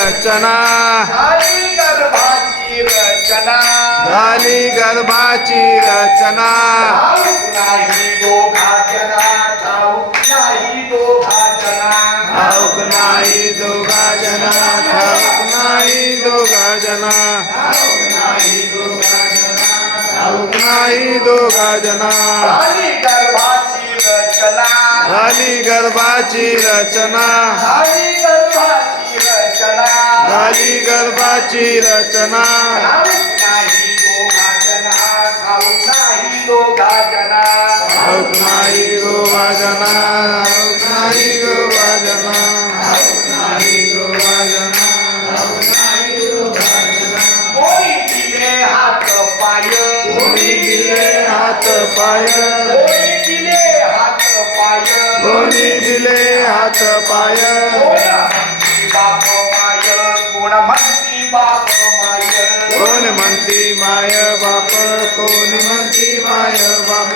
रचना झाली गर्भाची रचना झाली गर्भाची रचना ठाऊक नाही दोघा जना ठाऊक नाही दोघा जना ठाऊक नाही दोघा जना ठाऊक नाही दोघा जना ठाऊक नाही दोघा जना ठाऊक नाही दोघा जना झाली गर्भाची रचना झाली गर्भाची रचना झाली गर्भाची रचना झाली गर्भाची रचना ठाऊक नाही दोघा जना ठाऊक नाही दोघा जना ठाऊक नाही दोघा जना ठाऊक नाही दोघा जना ठाऊक नाही दोघा जना ठाऊक नाही दोघा जना कोणी दिले हात पाय कोणी दिले हात पाय कोणी दिले हात पाय कोणी दिले हात पाय कोण म्हणती बाप माय कोण म्हणती बाप माय कोण म्हणती माय बाप कोण म्हणती माय बाप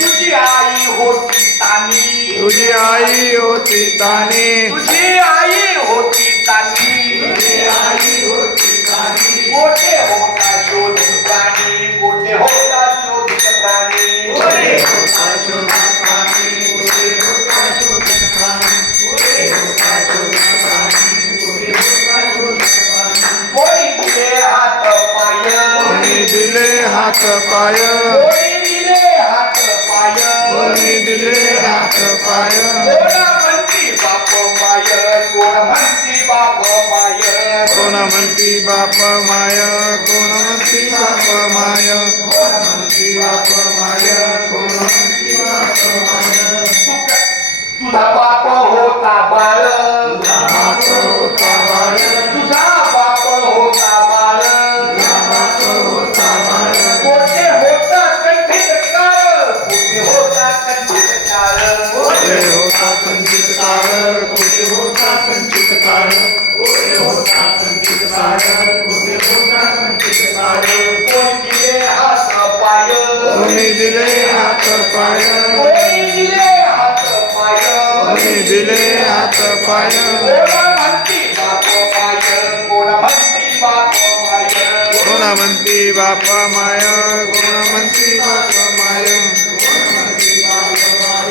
तुझी आई होती तानी तुझी आई होती ताने तुझी आई होती तानी तुझी आई होती ताने मोठे होता शोधित प्राणी मोठे होता शोधित प्राणी पुढे होता शोधित प्राणी पुढे होता शोधित प्राणी पुढे होता शोधित प्राणी पुढे होता शोधित प्राणी कोणी दिले हात पाय कोणी दिले हात पाय कोणी दिले हात पाय कोणी दिले हात पाय कोण म्हणती बाप माय कोण म्हणती बाप माय कोण म्हणती बाप माय कोण म्हणती बाप माय कोण म्हणती बाप माय कोण म्हणती बाप माय तुझा बाप होता बाळ बाप होता बाळ तुझा बाप होता बाळ बाप होता बाळ कोठे होता कंठीत काळ कोठे होता कंठीत काळ कोठे होता संचित काळ कोठे होता संचित काळ कोठे होता संचित काळ कोठे होता संचित काळ कोणी दिले हात पाय कोणी दिले हात पाय कोणी दिले हात पाय कोणी दिले हात पाय कोण म्हणती बाप माय कोण म्हणती बाप माय कोण म्हणती बाप माय कोण म्हणती बाप माय कोण म्हणती बाप माय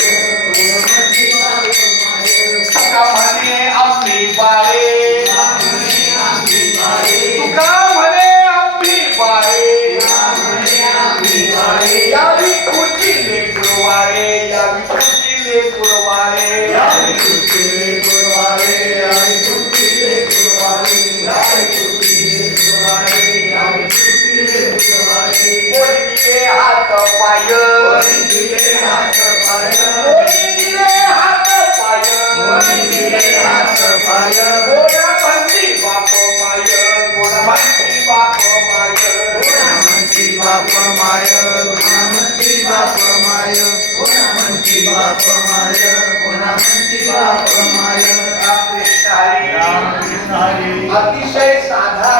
कोण म्हणती बाप माय तुका म्हणे आम्ही बाळे तुका म्हणे आम्ही बाळे यावी खुशी लेकरवाळे यावी खुशी लेकरवाळे आई तुझे गुरुवारे आई तुझे गुरुवारे आई तुझे गुरुवारे आई तुझे गुरुवारे कोणी दिले हात पाय कोणी दिले हात पाय कोणी दिले हात पाय कोणी दिले हात पाय कोण म्हणती बाप माय कोण म्हणती बाप माय कोण म्हणती बाप माय कोण म्हणती बाप माय कोण म्हणती बाप माय कोण म्हणती बाप माय रामकृष्ण हरी रामकृष्ण हरी अतिशय साधा